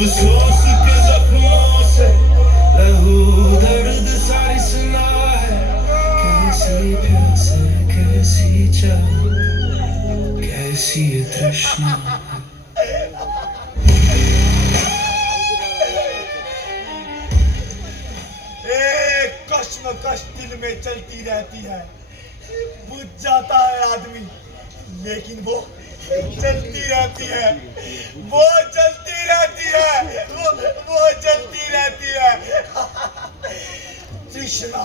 अफसोस के जख्मों से लहू दर्द सारी सुना है। कैसी प्यास है, कैसी चाह, कैसी ये तृष्णा। एक कश्मकश दिल में चलती रहती है, बुझ जाता है आदमी, लेकिन वो चलती रहती है, वो चलती रहती है, वो चलती रहती है। तृष्णा,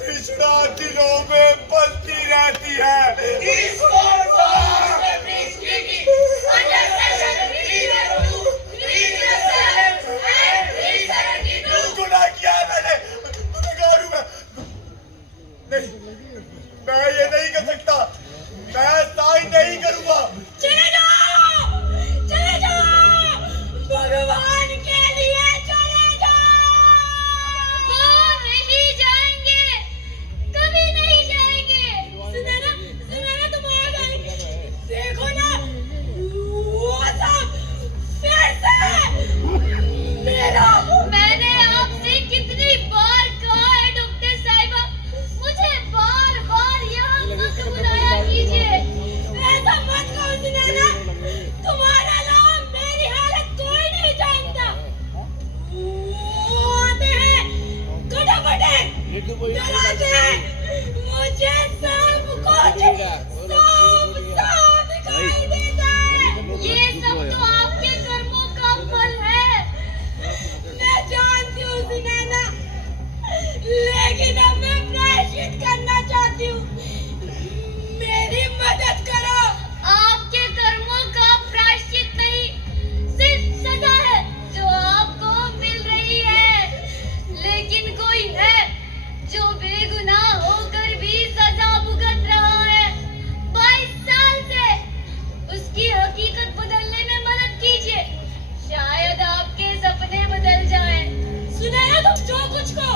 तृष्णा दिलों में पलती रहती है। गुनाह किया है मैंने, गुनहगार हूं मैं। नहीं, मैं ये नहीं कर सकता, मैं साइन नहीं करूंगा। चले जाओ, चले जाओ, भगवान के लिए चले जाओ। वो नहीं जाएंगे, कभी नहीं जाएंगे। सुना ना तुम आ गए, देखो ना वो सब फिर से मेरा। मैंने आपसे कितनी बार कहा है डॉक्टर साहिबा, मुझे बार बार यहाँ मत बुलाया कीजिए। ऐसा मत कहो सुनैना, तुम्हारे अलावा मेरी हालत कोई नहीं जानता। वो आते हैं, खटाखट डराते हैं, मुझे सब कुछ साफ दिखाई देता है। ये सब तो आपके कर्मों का फल है, मैं जानती हूँ सुनैना, लेकिन अब मैं प्रायश्चित करना चाहती हूँ, मेरी मदद करो। आपके कर्मों का प्रायश्चित नहीं, सिर्फ सजा है जो आपको मिल रही है। लेकिन कोई है जो बेगुनाह होकर भी सजा भुगत रहा है 22 साल से। उसकी हकीकत बदलने में मदद कीजिए, शायद आपके सपने बदल जाएं। सुना है तुम जो कुछ को,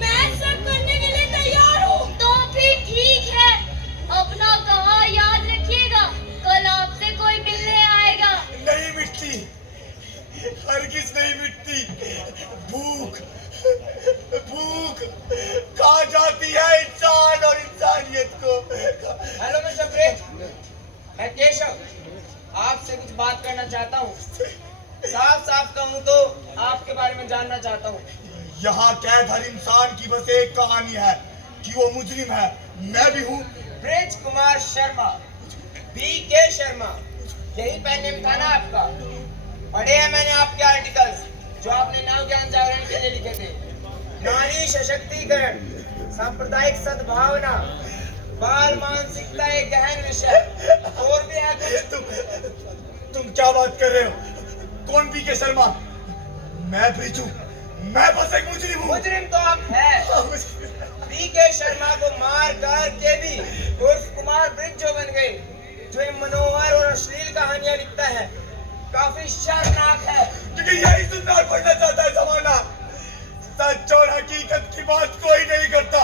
मैं सब करने के लिए तैयार हूँ। तो भी ठीक है, अपना कहा याद रखिएगा, कल आपसे कोई मिलने आएगा। नहीं मिटती, हरगिज नहीं मिटती। भूख, भूख खा जाती है इंसान और इंसानियत को। हेलो मिस्टर ब्रेक, मैं केशव आपसे कुछ बात करना चाहता हूँ। साफ साफ कहूँ तो आपके बारे में जानना चाहता हूँ। यहाँ कैद हर इंसान की बस एक कहानी है कि वो मुजरिम है, मैं भी हूँ। ब्रिज कुमार शर्मा, BK शर्मा, यही पेन नेम था ना आपका? पढ़े हैं मैंने आपके आर्टिकल्स जो आपने नव ज्ञान जागरण के लिए लिखे थे। नारी सशक्तिकरण, सांप्रदायिक सद्भावना, बाल मानसिकता एक गहन विषय, और भी है कुछ। तुम क्या बात कर रहे हो? कौन BK शर्मा? मैं भेजू, मैं बस एक मुजरिम हूँ। मुजरिम तो आप है। BK शर्मा को मार कर के भी उर्फ कुमार ब्रिज जो बन गए, जो इन मनोहर और अश्लील कहानियां लिखता है, काफी शर्मनाक है। क्योंकि यही सुनना पढ़ना चाहता है जमाना। सच और हकीकत की बात कोई नहीं करता।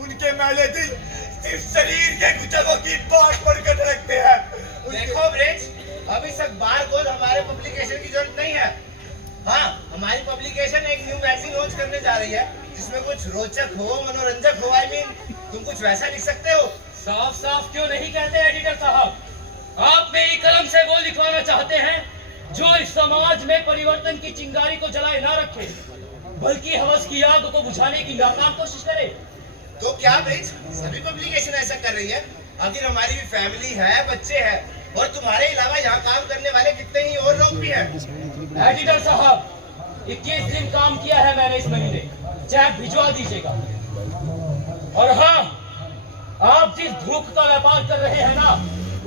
उनके मैले दिल सिर्फ शरीर के कुछ जगहों की बात पढ़कर रखते हैं। देखो ब्रिज, अब इस अखबार को हमारे पब्लिकेशन की जरूरत नहीं है। हाँ, हमारी पब्लिकेशन एक न्यू मैगजीन लॉन्च करने जा रही है जिसमें कुछ रोचक हो, मनोरंजक हो। तुम कुछ वैसा लिख सकते हो। साफ साफ क्यों नहीं कहते एडिटर साहब, आप मेरी कलम से वो लिखवाना चाहते हैं जो इस समाज में परिवर्तन की चिंगारी को जलाए ना रखे, बल्कि हवस की आग को बुझाने की नाकाम कोशिश करे। तो क्या ब्रिज, सभी पब्लिकेशन ऐसा कर रही है? आखिर हमारी भी फैमिली है, बच्चे हैं, और तुम्हारे अलावा यहाँ काम करने वाले कितने ही और लोग भी हैं। एडिटर साहब, 21 दिन काम किया है मैंने इस महीने, चेक भिजवा दीजिएगा। और हाँ, आप जिस भूख का व्यापार कर रहे हैं ना,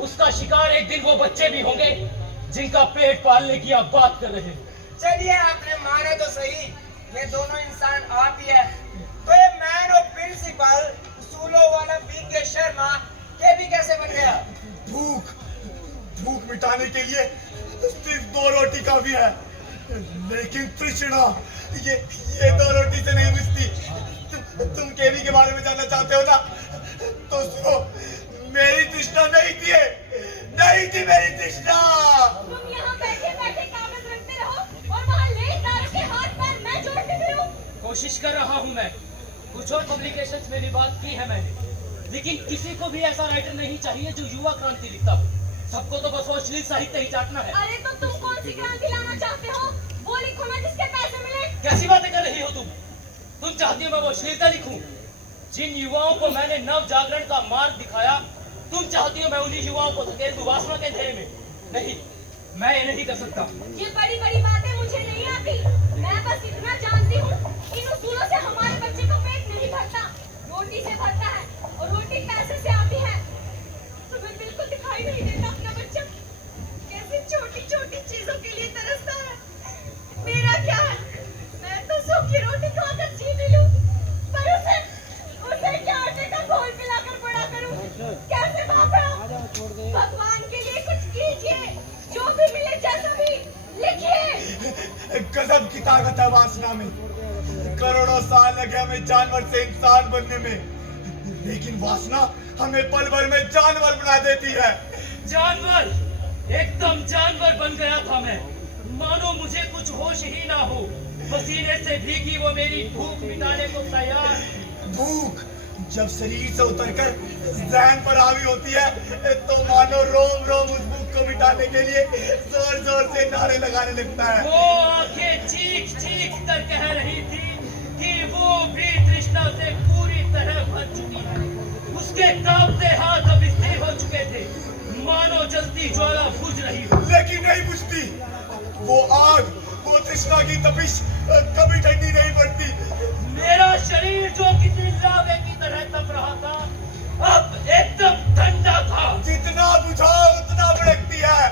उसका शिकार एक दिन वो बच्चे भी होंगे जिनका पेट पालने की आप बात कर रहे हैं। चलिए, आपने माना तो सही, ये दोनों इंसान आप ही है। तो ये मैन ऑफ प्रिंसिपल उसूलों वाला BK शर्मा ये भी कैसे बन गया? भूख मिटाने के लिए सिर्फ 2 रोटी काफी है, लेकिन तृष्णा ये 2 रोटी से नहीं बुझती। तुम केवी के बारे में जानना चाहते हो ना, तो सुनो, मेरी तृष्णा नहीं थी मेरी तृष्णा। कोशिश कर रहा हूं मैं। कुछ और पब्लिकेशंस में भी बात की है मैंने, लेकिन किसी को भी ऐसा राइटर नहीं चाहिए जो युवा क्रांति लिखता हो। सबको तो बस वो अश्लील साहित्य ही चाटना है। अरे तो तुम कौन सी क्रांति लाना चाहते हो? वो लिखो ना जिसके पैसे मिले। कैसी बातें कर रही हो तुम चाहती हो मैं वो अश्लीलता लिखूं? जिन युवाओं को मैंने नव जागरण का मार्ग दिखाया, तुम चाहती हो मैं उन्हीं युवाओं को धकेल दूं वासना के अंधेरे में? नहीं, मैं ये नहीं कर सकता। ये बड़ी बड़ी बातें मुझे नहीं आती। मैं बस इतना जानती हूँ, इन उसूलों से हमारे बच्चे का पेट नहीं भरता, रोटी से भरता है, और रोटी पैसे से आती है। तुम्हें बिल्कुल दिखाई नहीं देता अपना बच्चा कैसे छोटी छोटी चीजों के लिए तरसता है। मेरा क्या है, मैं तो सूखी रोटी खाकर जी भी लूं, पर उसे क्या आटे का घोल पिलाकर बड़ा करूं? कैसे बाबा? भगवान के लिए कुछ कीजिए, जो भी मिले जैसा भी लिखिए। गजब की ताकत है वासना में। करोड़ों साल लगे हमें जानवर से इंसान बनने में, लेकिन वासना हमें पल भर में जानवर बना देती है। जानवर? एकदम जानवर बन गया था मैं, मानो मुझे कुछ होश ही ना हो। पसीने से भीगी वो मेरी भूख मिटाने को तैयार। भूख जब शरीर से उतरकर जहन पर हावी होती है तो मानो रोम रोम उस भूख को मिटाने के लिए जोर जोर से नारे लगाने लगता है। वो आंखें चीख चीख कर कह रही थी कि वो भी तृष्णा से पूरी तरह भर चुकी है। उसके कांपते हाथ अब स्थिर हो चुके थे, मानो जलती ज्वाला बुझ रही हो। लेकिन नहीं बुझती वो आग, वो तृष्णा की तपिश कभी ठंडी नहीं पड़ती। मेरा शरीर जो किसी लावे की तरह तप रहा था, अब एकदम ठंडा था। जितना बुझाओ उतना भड़कती है,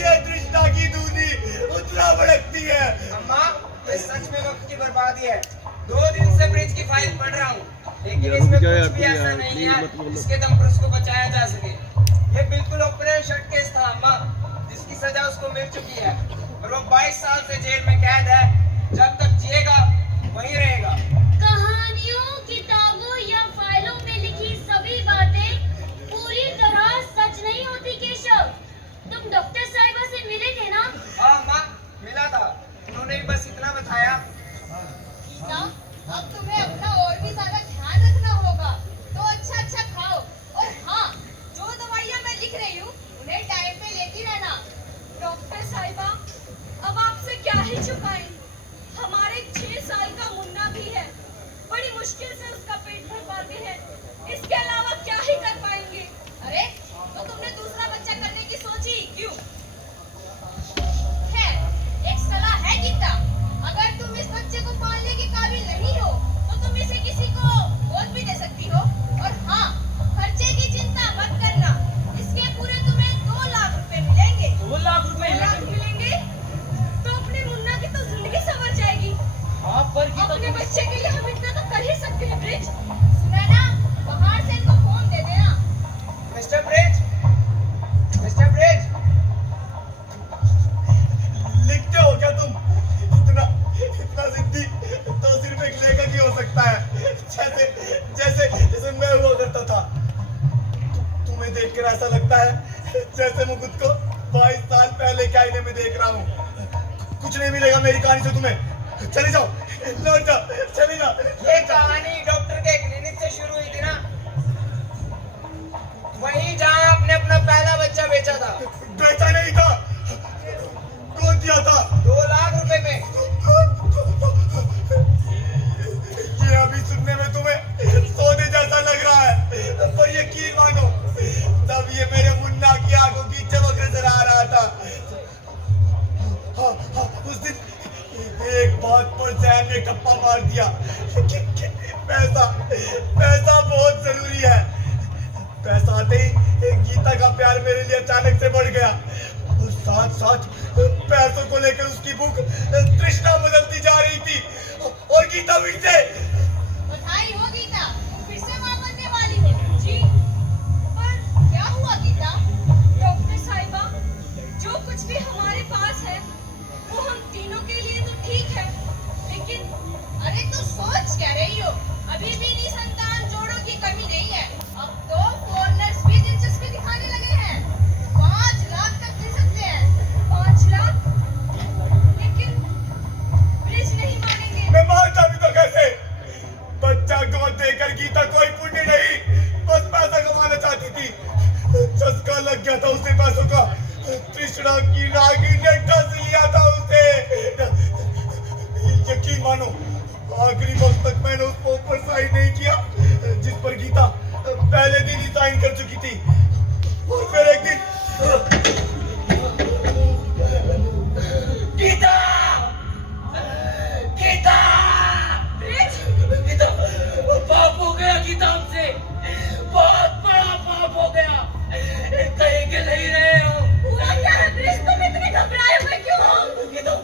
ये तृष्णा की दूनी उतना भड़कती है। अम्मा, ये सच में वक्त की बर्बादी है। 2 दिन से ब्रिज की फाइल पढ़ रहा हूँ, लेकिन इसमें कुछ भी ऐसा नहीं है जिसके दम पर उसको बचाया जा सके। ये बिल्कुल ओपन शट केस था अम्मा, जिसकी सजा उसको मिल चुकी है, और वो 22 साल से जेल में कैद है। जब तक जिएगा वहीं रहेगा। कहानियों, किताबों या फाइलों में लिखी सभी बातें पूरी तरह सच नहीं होती केशव। तुम डॉक्टर साहिबा से मिले थे ना? हाँ माँ, मिला था। उन्होंने भी बस इतना बताया। गीता, अब तुम्हें अपना और भी ज्यादा ध्यान रखना होगा, तो अच्छा खाओ। और हाँ, जो दवाइयाँ मैं लिख रही हूँ उन्हें टाइम पे लेती रहना। डॉक्टर साहिबा, अब आपसे क्या ही छुपाएं, हमारे 6 साल का मुन्ना भी है, बड़ी मुश्किल से उसका पेट भर पाते हैं, इसके अलावा क्या ही कर पाएंगे? अरे तो तुमने दूसरा बच्चा करने की सोची क्यों? है, एक सलाह है गीता, अगर तुम इस बच्चे को पालने के काबिल नहीं हो तो तुम इसे किसी को गोद भी दे सकती हो। और हाँ, खर्चे की चिंता मत करना, इसके पूरे तुम्हें 2 लाख रुपए मिलेंगे। 2 लाख रुपए 2 लाख मिलेंगे तो अपने मुन्ना की तो जिंदगी संवर जाएगी। हाँ, पर गीता अपने बच्चे के लिए हम इतना तो कर ही सकते हैं। ब्रिज, सुना ना, बाहर से इनको फोन दे देना। मिस्टर ब्रिज, मिस्टर ब्रिज, लिखते हो क्या तुम? इतना जिद्दी तो सिर्फ एक लेखक ही हो सकता है, जैसे मैं हुआ करता था। तुम्हें देखकर ऐसा लगता है जैसे मैं खुद को 22 साल पहले के आईने में देख रहा हूँ। कुछ नहीं मिलेगा मेरी कहानी से तुम्हें, चले जाओ, लौट जाओ, चले जाओ। ये कहानी डॉक्टर के क्लिनिक से शुरू हुई थी ना, वहीं जहाँ आपने अपना पहला बच्चा बेचा था। बेचा नहीं था, कौन दिया था? 2 लाख रुपए में। ये अभी सुनने में तुम्हें सोने जैसा लग रहा है, पर यकीन मानो तब ये मेरे मुन्ना की आंखों की चमक नजर आ रहा था। हाँ, उस दिन एक बात पर जहन में टप्पा मार दिया कि पैसा बहुत जरूरी है। पैसा आते ही गीता का प्यार मेरे लिए अचानक से बढ़ गया, और साथ साथ पैसों को लेकर उसकी भूख तृष्णा बदलती जा रही थी। और गीता फिर से बधाई हो गीता, फिर से मां बनने वाली हो। जी, पर क्या हुआ गीता? डॉक्टर साहिबा, जो कुछ भी हमारे पास है वो हम तीनों के लिए तो ठीक है, लेकिन अरे तो सोच क्या रही हो? अभी भी निसंतान जोड़ों की कमी नहीं है। अब तो फॉरेनर्स भी दिलचस्पी दिखाने लगे हैं, 5 लाख तक दे सकते हैं। 5 लाख? लेकिन ब्रिज नहीं मानेंगे। मैं मान जाऊं तो कैसे? की नागिन ने डस लिया था उसे। यकीन मानो आखिरी वक्त तक मैंने उस फॉर्म पर साइन नहीं किया जिस पर गीता पहले दिन ही साइन कर चुकी थी। और फिर एक दिन गीता गीता गीता पाप हो गया गीता हमसे, बहुत बड़ा पाप हो गया। कहीं के नहीं रहे हो। पूरा क्या है ब्रिज, तुम इतने घबराए हुए क्यों हो? गीता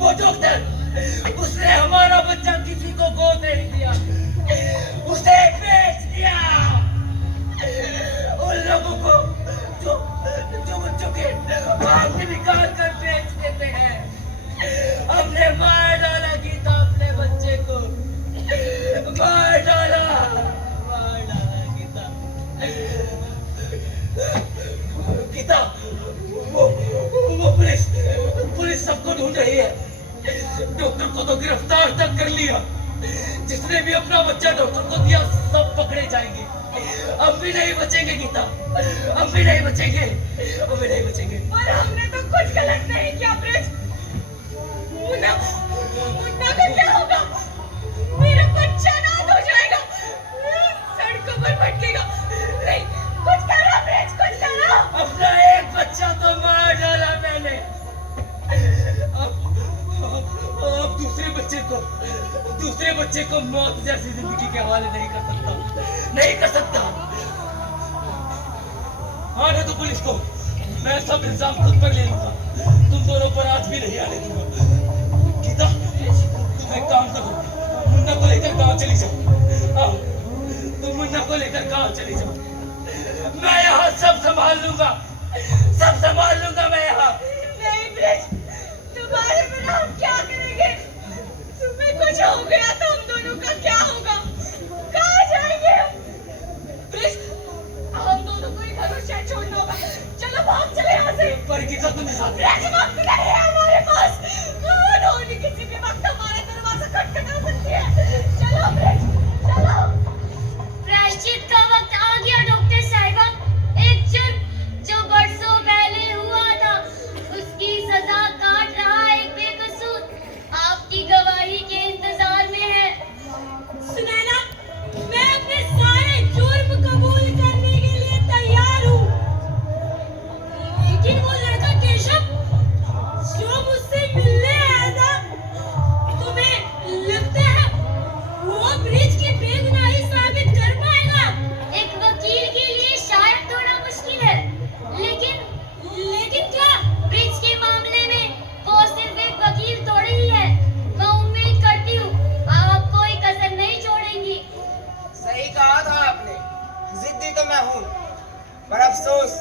वो डॉक्टर, उसने हमारा बच्चा किसी को गोद नहीं दिया, उसे बेच दिया। उन लोगों को जो बच्चों के भाग निकाल कर बेच देते हैं। हमने मार डाला गीता अपने बच्चे को, मार डाला गीता। गीता वो पुलिस सबको ढूंढ रही है। डॉक्टर को तो गिरफ्तार तक कर लिया। जिसने भी अपना बच्चा डॉक्टर को दिया सब पकड़े जाएंगे। हम भी नहीं बचेंगे गीता, हम भी नहीं बचेंगे, हम भी नहीं बचेंगे। पर हमने तो कुछ गलत नहीं किया ब्रिज। मुन्ना का क्या होगा? मेरा बच्चा अनाथ हो जाएगा, सड़कों पर भटकेगा। नहीं, कुछ करो ब्रिज, कुछ करो। अपना एक बच्चा तो मार डाला मैंने, अब दूसरे बच्चे को मौत जैसी जिंदगी के हवाले नहीं कर सकता। आने दो पुलिस को, मैं सब इल्जाम खुद पर ले लूंगा। तुम दोनों पर आज भी नहीं आने दूंगा। गीता, तुम एक काम करो, मुन्ना को लेकर गांव चली जाओ। आओ, तुम मुन्ना को लेकर गांव चली जाओ। मैं यहाँ सब संभाल लूंगा मैं यहाँ। नहीं ब्रिज, तुम्हारे बिना हम क्या करेंगे? तुम्हें कुछ हो गया तो हम दोनों का क्या होगा? कहाँ जाएंगे हम? ब्रिज, हम दोनों को ही घर और शहर छोड़ना होगा। चलो भाग चले यहाँ से। पर गीता तुम्हें साथ ब्रिज, वक्त नहीं है हमारे पास। धोनी किसी भी वक्त हमारा दरवाजा खटखटा सकती है। चलो ब्रिज, चलो। प्रायश्चित का वक्त आ गया डॉक्टर साहिबा। एक जुर्म जो बरसों पहले हुआ था, उसकी सजा काट रहा एक बेकसूर आपकी गवाही के इंतजार में है। सुनैना, मैं अपने सारे जुर्म कबूल करने के लिए तैयार हूँ, लेकिन वो लड़का केशव जो मुझसे मिलने आया था, तुम्हें लगता है वो ब्रिज की बेगुनाही साबित कर पाएगा? एक वकील के लिए शायद थोड़ा मुश्किल है, लेकिन क्या? ब्रिज के मामले में वो सिर्फ एक वकील थोड़ी ही है। मैं उम्मीद करती हूँ आप कोई कसर नहीं छोड़ेंगी। सही कहा था आपने। जिद्दी तो मैं हूँ, पर अफसोस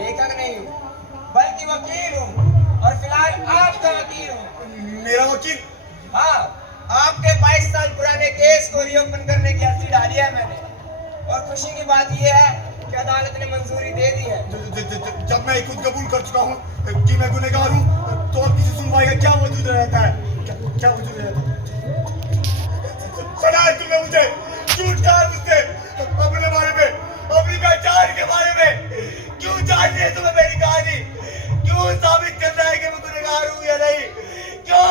लेखक नहीं हूँ, बल्कि वकील हूँ। और फिलहाल आपका वकील हूँ। मेरा वकील? हाँ, आपके 22 साल पुराने केस को रीओपन करने की अर्जी डाली है मैंने। और खुशी की बात यह है कि अदालत ने मंजूरी दे दी है। जब मैं खुद कबूल कर चुका हूँ कि मैं गुनहगार हूँ, तो अब किसी सुनवाई का क्या वजूद रहता है? क्या वजूद रहता है? सुना है तुमने मुझे झूठ कहा मुझसे अपने बारे में, अपनी पहचान के बारे में? क्यों जाननी है तुम्हें मेरी कहानी? क्यों साबित करना है कि मैं गुनहगार हूँ या नहीं? क्यों?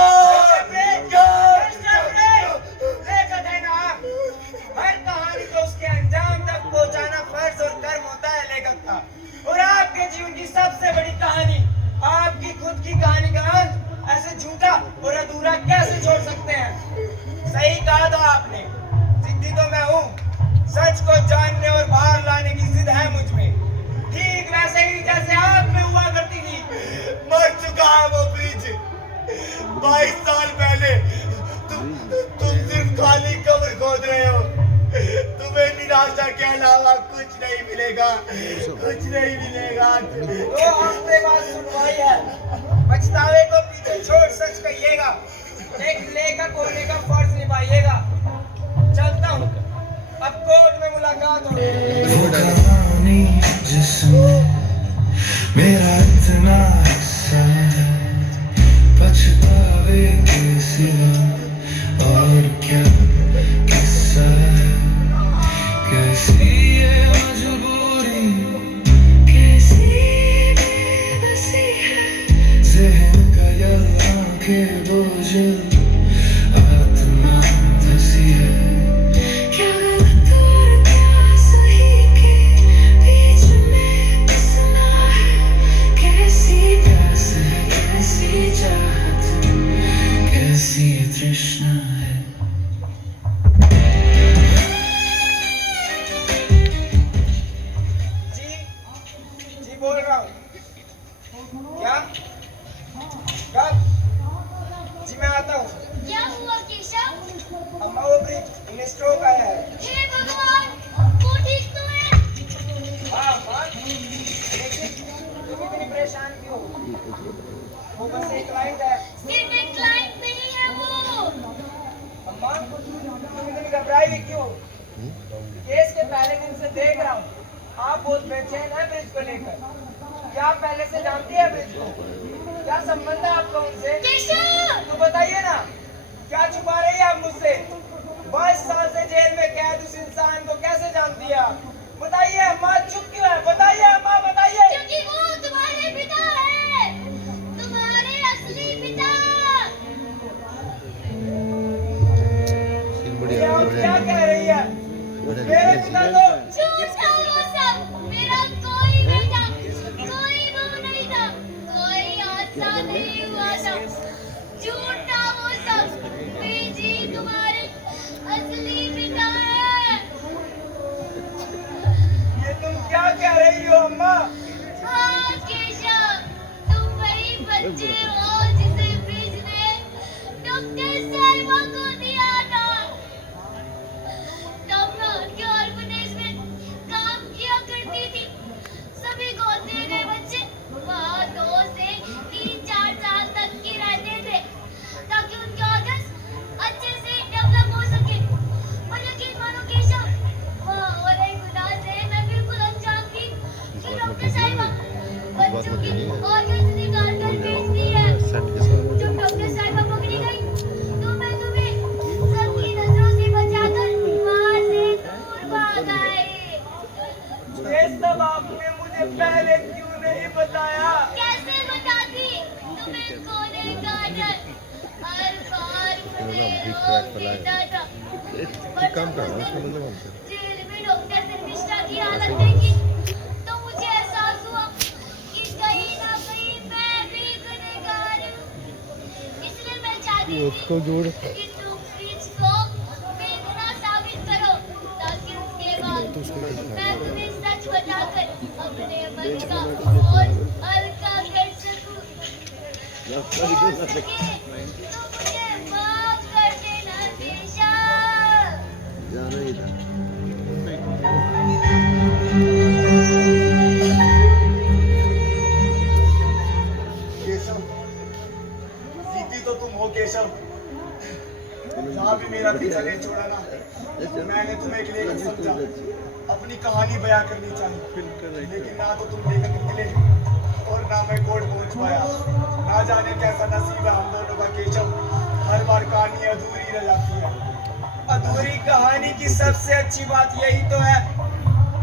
लेखक है ना आप। हर कहानी को उसके अंजाम तक पहुंचाना फर्ज और कर्म होता है लेखक का। और आपके जीवन की सबसे बड़ी कहानी, आपकी खुद की कहानी का अंत ऐसे झूठा और अधूरा कैसे छोड़ सकते हैं? सही कहा था आपने, जिद्दी तो मैं हूँ। सच को जानने और बाहर लाने की जिद है मुझ में, ठीक वैसे ही जैसे आप में हुआ करती थी। मर चुका है वो ब्रिज। 22 साल पहले तुम सिर्फ खाली कब्र खोद रहे हो। तुम्हें निराशा के अलावा कुछ नहीं मिलेगा, कुछ नहीं मिलेगा। 2 हफ्ते बाद सुनवाई है, पछतावे को पीछे छोड़ सच कहिएगा। एक लेखक होने का फर्ज निभाइएगा। चलता हूँ, अब कोर्ट में मुलाकात होगी। वो कहानी जिसमें मेरा इतना हिस्सा है, पछतावे के सिवा और क्या किस्सा है? कैसी ये मजबूरी वो बस एक क्लाइंट है। सिर्फ एक क्लाइंट नहीं है वो। अम्मा तुम इतनी घबराई हुई क्यों? केस के पहले दिन से देख रहा हूँ आप बहुत बेचैन है ब्रिज को लेकर। क्या आप पहले से जानती है ब्रिज को? क्या संबंध है आपका उनसे? केशव! तो बताइए ना, क्या छुपा रही है आप मुझसे? 22 साल से जेल में कैद उस इंसान को कैसे जानती है आप? बताइए अम्मा, चुप क्यों है? बताइए अम्मा, बताइए। क्योंकि वो तुम्हारे पिता है, तुम्हारे असली पिता। ये आप क्या कह रही है? मेरे पिता तो झूठ था वो सब। मेरा कोई बेटा, कोई बहू नहीं था, कोई हादसा नहीं हुआ था। झूठ था वो सब। बीजी तुम्हारे असली पिता है। ये तुम क्या कह रही हो अम्मा? हाँ केशव, तुम वही बच्चे हो जिसे ब्रिज ने डॉक्टर साहिबा को दिया था। तब मैं उनके ऑर्फनेज में काम किया करती थी। सभी गोद दिए गए बच्चे वहाँ 2 से 3-4 साल तक के रहते थे ताकि उनके ऑर्गन्स अच्छे से डेवलप हो सके। और यकीन मानो केशव, वहाँ हो रही गुनाह से मैं बिल्कुल अनजान थी कि डॉक्टर साहिबा बच्चों की ऑर्गन्स निकाल कर बेचती है। जब डॉक्टर साहिबा पकड़ी गई तो मैं तुम्हें सबकी नजरों से बचाकर वहाँ से दूर भाग आई। ये सब आपने मुझे पहले क्यों नहीं बताया? कैसे बताती? तुम्हें कोने गार्डन हर बार मुझे रोक देता था। पर जब जेल में डॉक्टर शर्मिष्ठा की हालत देखी तो मुझे एहसास हुआ कि कहीं ना कहीं मैं भी गुनहगार हूँ। इसलिए मैं चाहती थी कि तुम ब्रिज को बेगुनाह साबित करो ताकि उसके बाद मैं तुम्हें सच बताकर अपने मन का बोझ हल्का कर सकूं। हो सके तो मुझे माफ कर देना केशव। केशव, जीती तो तुम हो केशव। जहाँ भी मेरा पीछा नहीं छोड़ा ना, मैंने तुम्हें एक लेखक समझा, अपनी कहानी बयां करनी चाहिए। लेकिन ना तो तुम लेखक निकले और ना मैं कोर्ट पहुंच पाया। ना जाने कैसा नसीब है हम दोनों का केशव। हर बार कहानी अधूरी रह जाती है। अधूरी कहानी की सबसे अच्छी बात यही तो है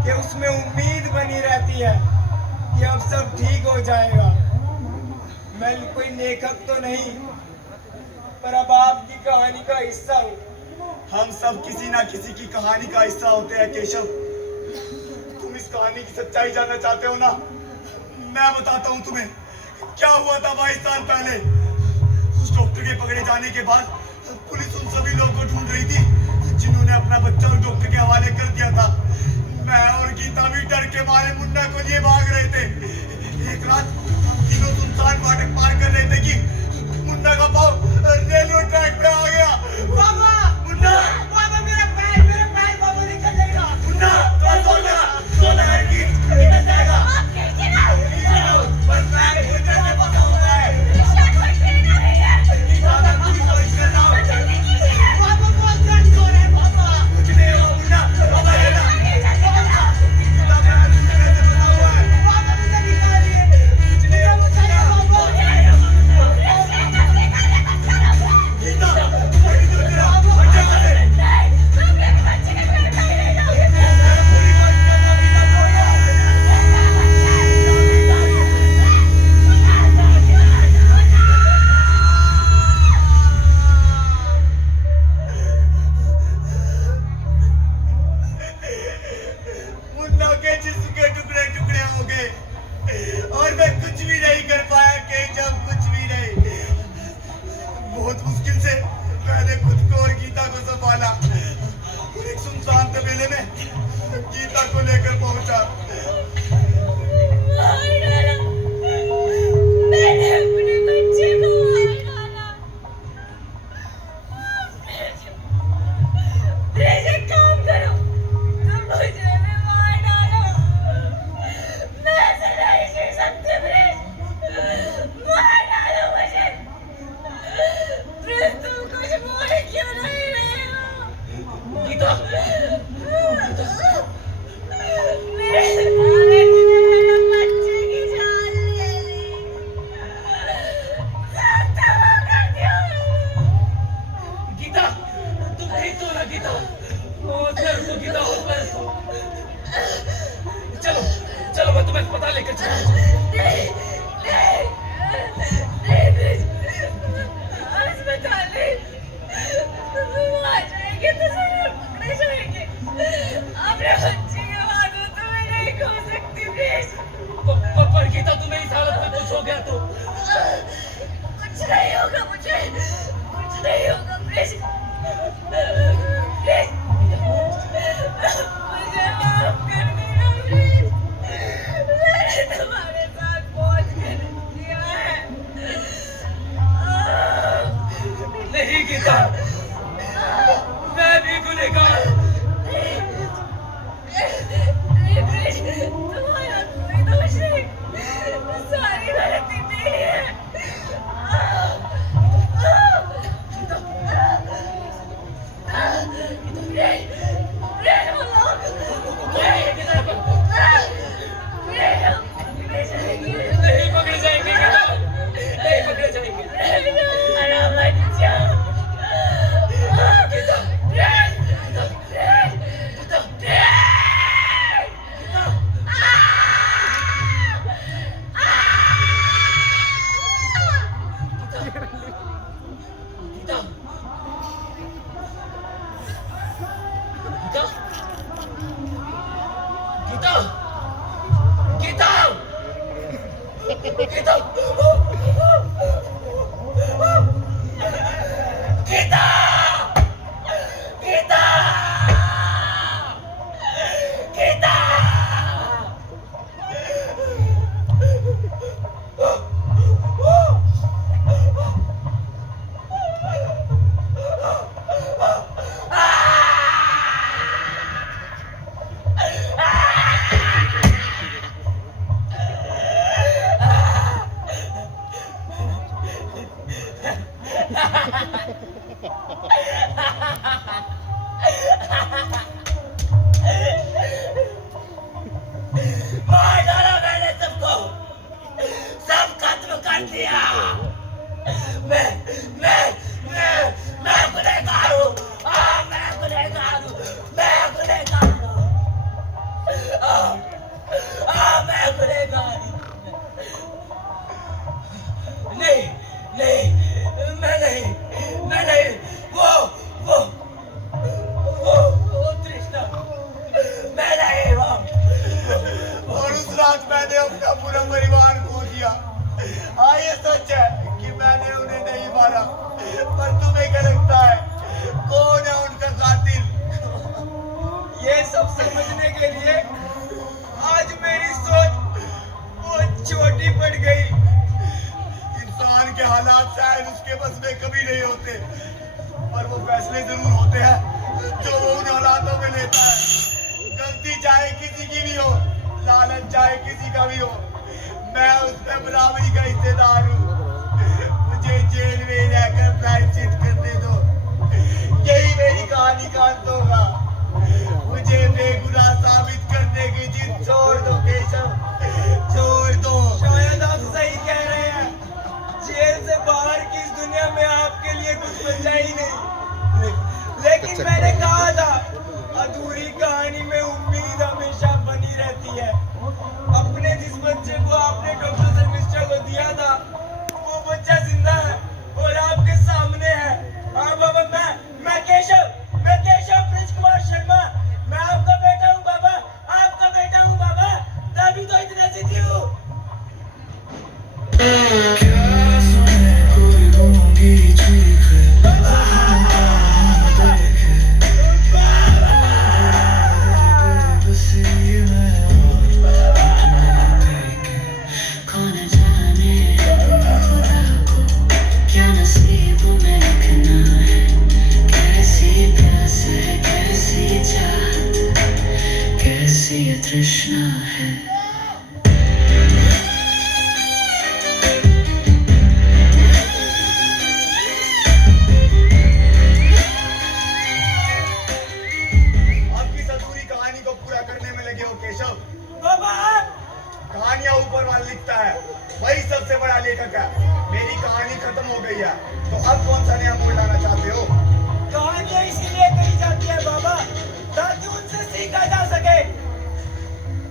कि उसमें उम्मीद बनी रहती है कि अब सब ठीक हो जाएगा। मैं कोई लेखक तो नहीं, पर अब आपकी कहानी का हिस्सा हूँ। हम सब किसी ना किसी की कहानी का हिस्सा होते हैं केशव। तुम इस कहानी की सच्चाई जानना चाहते हो ना? मैं बताता हूँ तुम्हें क्या हुआ था 22 साल पहले। उस डॉक्टर के पकड़े जाने के बाद पुलिस उन सभी लोगों को ढूंढ रही थी जिन्होंने अपना बच्चा उस डॉक्टर के हवाले कर दिया था। मैं और गीता भी डर के मारे मुन्ना को लिए भाग रहे थे। एक रात हम तीनों सुनसान फाटक पार कर रहे थे कि मुन्ना का पाँव रेलवे ट्रैक पे आ गया। बाबा, मुन्ना, बाबा मेरा पैर बाबा निकल जाएगा। मुन्ना, तो सो जा, सोना है कि निकल जाएगा। पर पैर मुन्ना से फंसा हुआ है। गीता, मैं पूरी कोशिश कर रहा हूँ। बाबा बहुत दर्द हो रहा है बाबा। कुछ नहीं हुआ मुन्ना, बाबा है ना। गीता, पैर मुन्ना से फंसा हुआ है। बाबा मुझे निकालिए। कुछ नहीं हुआ मुन्ना। गीता, अभी तो तेरा बच्चा कहाँ है? मैं पूरी कोशिश कर रहा हूँ गीता, तो यार। मुन्ना के जिस्म के टुकड़े टुकड़े हो गए और मैं कुछ भी नहीं कर पाया केशव, कुछ भी नहीं। बहुत मुश्किल से मैंने खुद को और गीता को संभाला और एक सुनसान तबेले में गीता को लेकर पहुंचा। मार डाला। मैंने अपने बच्चे को मार डाला। ब्रिज, एक काम करो, तुम मुझे भी मार डालो। मैं ऐसे नहीं जी सकती ब्रिज। मार डालो मेरे बच्चे की जान ले ली। सब तबाह कर दिया मैंने। गीता, तुम ठीक हो ना गीता? होश में गीता, होश में। चलो चलो, मैं तुम्हें अस्पताल लेकर चलूं। नहीं नहीं नहीं प्लीज, अस्पताल नहीं। तुम आ जाएंगे तो जरूर पकड़े जाएंगे। अपने बच्चे के बाद वो तुम्हें नहीं खो सकती प्लीज। पर गीता, तुम्हें इस हालत में कुछ हो गया तो? कुछ नहीं होगा मुझे, कुछ नहीं होगा प्लीज प्लीज, मुझे माफ कर देना प्लीज। मैंने तुम्हारे साथ बहुत गलत किया है। नहीं गीता, मैं भी गुनहगार। नहीं प्लीज, तुम्हारा कोई दोष नहीं, सारी गलती मेरी है। नहीं पकड़े जाएंगे गीता, नहीं पकड़े जाएंगे। गीता, गीता, गीता, गीता, गीता, गीता, गीता। मार डाला मैंने सबको, सब खत्म कर दिया। मैं गुनहगार हूँ। मैं गुनहगार हूँ, मैं गुनहगार हूँ। मैं गुनहगार हूँ। नहीं नहीं, मैं नहीं। वो तृष्णा, मैं नहीं वो। और उस रात मैंने अपना पूरा परिवार खो दिया। हाँ, ये सच है कि मैंने उन्हें नहीं मारा, पर तुम्हें क्या लगता है कौन है उनका कातिल? ये सब समझने के लिए आज मेरी सोच बहुत छोटी पड़ गई। इंसान के हालात शायद उसके बस में कभी नहीं होते, पर वो फैसले जरूर होते हैं जो वो उन हालातों में लेता है। गलती चाहे किसी की भी हो, लालच चाहे किसी का भी हो, मैं उसमें बराबरी का हिस्सेदार हूँ। मुझे जेल में रहकर प्रायश्चित करने दो, यही मेरी कहानी का अंत होगा। मुझे बेगुनाह साबित करने की जिद छोड़ दो केशव, छोड़ दो। शायद आप सही कह रहे हैं, जेल से बाहर की इस दुनिया में आपके लिए कुछ बचा ही नहीं। लेकिन मैंने कहा था, अधूरी कहानी में उम्मीद हमेशा बनी रहती है। अपने जिस बच्चे को आपने डॉक्टर शर्मिष्ठा को दिया था, वो बच्चा जिंदा है और आपके सामने है। हाँ बाबा, मैं केशव प्रिंस कुमार शर्मा, मैं आपका बेटा हूँ बाबा, आपका बेटा हूँ बाबा, तभी तो इतना जिद्दी हूँ। क्या सुने कोई गूंगी चीख देखे, बेबसी में अपने देखे। कौन जाने खुदा को क्या नसीब में लिखना है, कैसी प्यास है, कैसी चाहत, कैसी ये तृष्णा है। आपकी इस अधूरी कहानी केशव, बाबा कहानियां ऊपर वाला लिखता है, वही सबसे बड़ा लेखक है। मेरी कहानी खत्म हो गई है, तो अब कौन सा नया मोड़ लाना चाहते हो? कहानियां इसीलिए कही जाती है बाबा ताकि उनसे सीखा जा सके,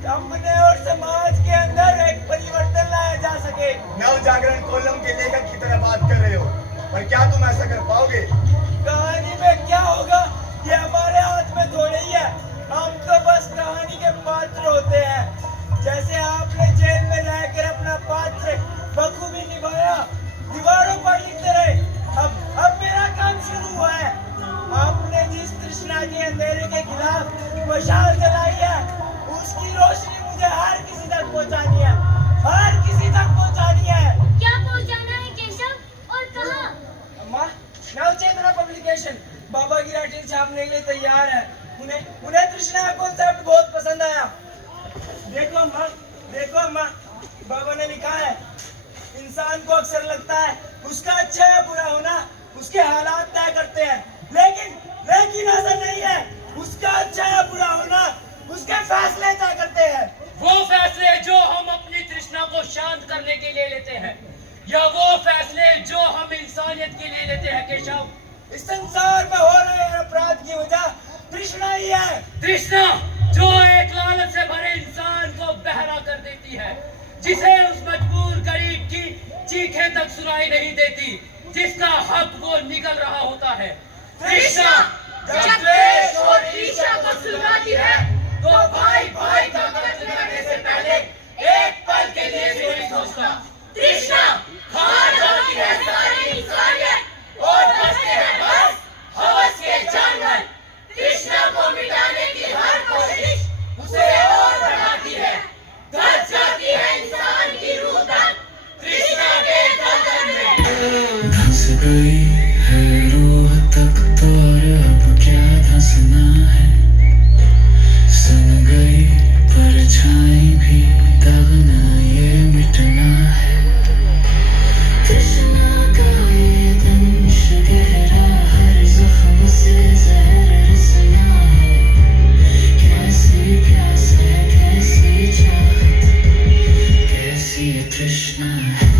अपने और समाज के अंदर एक परिवर्तन लाया जा सके। नव जागरण कॉलम के लेखक की तरह बात कर रहे हो, पर क्या तुम ऐसा कर पाओगे? कहानी में क्या होगा ये हमारे हाथ में थोड़ी ही है, हम तो बस कहानी के पात्र होते हैं। जैसे आपने जेल में रहकर अपना पात्र बखूबी निभाया, दीवारों पर लिखते रहे, अब मेरा काम शुरू हुआ है। आपने जिस तृष्णा के अंधेरे के खिलाफ मशाल जलाई है, उसकी रोशनी मुझे हर किसी तक पहुंचानी है, हर किसी तक पहुंचानी है। क्या पहुंचाना है केशव और कहाँ? अम्मा, नवचेतना पब्लिकेशन बाबा की राइटिंग छापने के लिए तैयार है। उन्हें तृष्णा का कॉन्सेप्ट बहुत पसंद आया। देखो अम्मा, बाबा ने लिखा है, इंसान को अक्सर लगता है उसका अच्छा या बुरा होना उसके हालात तय करते हैं, लेकिन ऐसा नहीं है। उसका अच्छा या बुरा होना उसके फैसले तय करते हैं। वो फैसले जो हम अपनी तृष्णा को शांत करने के लिए लेते हैं, या वो फैसले जो हम इंसानियत के लिए लेते हैं केशव। इस संसार में हो रहे अपराध की वजह तृष्णा ही है। तृष्णा जो एक लालच से भरे इंसान को बहरा कर देती है, जिसे उस मजबूर गरीब की चीखें तक सुनाई नहीं देती, जिसका हक वो निकल रहा होता है। तृष्णा जब द्वेष और ईर्ष्या को सुलगाती है, तो भाई भाई का कत्ल करने से पहले एक पल के लिए भी नहीं सोचता। तृष्णा खा जाती है सारी इंसानियत और बचते हैं बस हवस के जानवर। तृष्णा को मिटाने की हर कोशिश उसे और बढ़ाती है, धस जाती है इंसान की रूह तक तृष्णा के दलदल में। धंस गई है रूह तक तो और अब क्या धंसना है, सन गई परछाई भी तब न ये मिटना है। तृष्णा का ये दंश गहरा हर जख्म से जहर रसना है, कैसी प्यास है कैसी चाहत कैसी तृष्णा है।